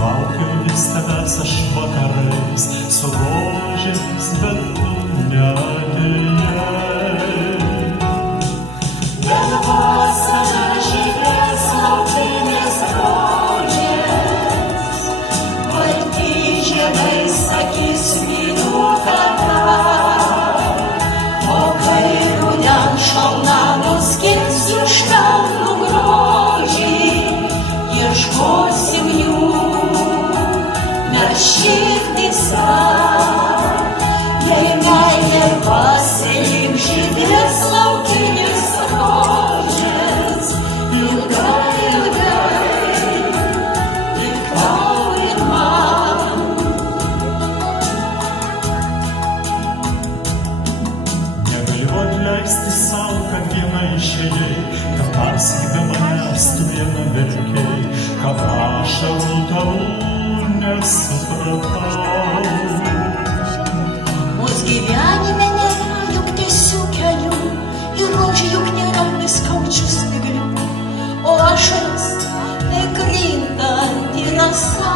Laukiu vis tavęs aš vakarais su rožėmis, bet tu neatėjai. Bet vasarą žydės laukinės rožės, balti žiedai sakys vyruką tą, o kai ruden šalna nuskins jų švelnų grožį, ieškosim jų mes širdyse. Jei meilė pasilik žydės laukinės rožės, ilgai, ilgai, tik tau ir man. Negaliu atleisti sau, kad viena išėjai, kad tąsyk be manęs tu viena verkei, kad ašarų tavų nesupratau. Mūsų gyvenime nėra juk tiesių kelių, ir rožių juk nėra neskaudžių spyglių, o ašaros tai krintanti rasa.